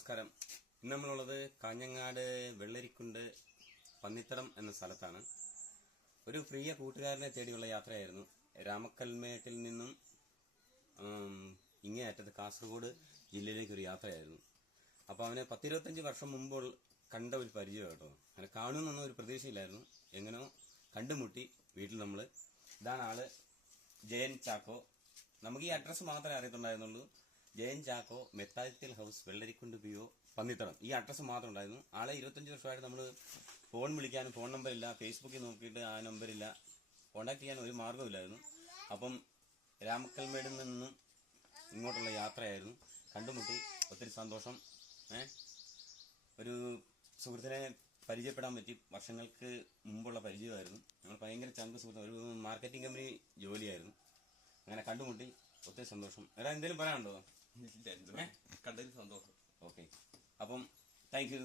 നമസ്കാരം. ഇന്ന് നമ്മളുള്ളത് കാഞ്ഞങ്ങാട് വെള്ളരിക്കുണ്ട് പന്നിത്തടം എന്ന സ്ഥലത്താണ്. ഒരു പ്രിയ കൂട്ടുകാരനെ തേടിയുള്ള യാത്രയായിരുന്നു. രാമക്കൽമേട്ടിൽ നിന്നും ഇങ്ങേയറ്റത്ത് കാസർഗോഡ് ജില്ലയിലേക്കൊരു യാത്രയായിരുന്നു. അപ്പോൾ അവനെ 10-25 വർഷം മുമ്പ് കണ്ട ഒരു പരിചയം കേട്ടോ. അങ്ങനെ കാണുമെന്നൊന്നും ഒരു പ്രതീക്ഷയില്ലായിരുന്നു. എങ്ങനെയോ കണ്ടുമുട്ടി. വീട്ടിൽ നമ്മൾ ഇതാണ് ആള്, ജയൻ ചാക്കോ. നമുക്ക് ഈ അഡ്രസ്സ് മാത്രമേ അറിയത്തുണ്ടായിരുന്നുള്ളൂ. Jayan Chacko, Methathil house, Vellarikkundu PO, Pannithadam. ഈ അഡ്രസ്സ് മാത്രം ഉണ്ടായിരുന്നു. ആളെ 25 വർഷമായിട്ട് നമ്മൾ ഫോൺ വിളിക്കാനും ഫോൺ നമ്പറില്ല, ഫേസ്ബുക്കിൽ നോക്കിയിട്ട് ആ നമ്പറില്ല, കോണ്ടാക്ട് ചെയ്യാൻ ഒരു മാർഗ്ഗമില്ലായിരുന്നു. അപ്പം രാമക്കൽമേടിൽ നിന്നും ഇങ്ങോട്ടുള്ള യാത്രയായിരുന്നു. കണ്ടുമുട്ടി, ഒത്തിരി സന്തോഷം. ഒരു സുഹൃത്തിനെ പരിചയപ്പെടാൻ പറ്റി. വർഷങ്ങൾക്ക് മുമ്പുള്ള പരിചയമായിരുന്നു. ഞങ്ങൾ ഭയങ്കര ചങ്ക് സുഹൃത്ത്. ഒരു മാർക്കറ്റിംഗ് കമ്പനി ജോലിയായിരുന്നു. അങ്ങനെ കണ്ടുമുട്ടി, ഒത്തിരി സന്തോഷം. എടാ എന്തെങ്കിലും പറയാനുണ്ടോ? കണ്ടതിൽ സന്തോഷം. ഓക്കെ, അപ്പം താങ്ക് യു.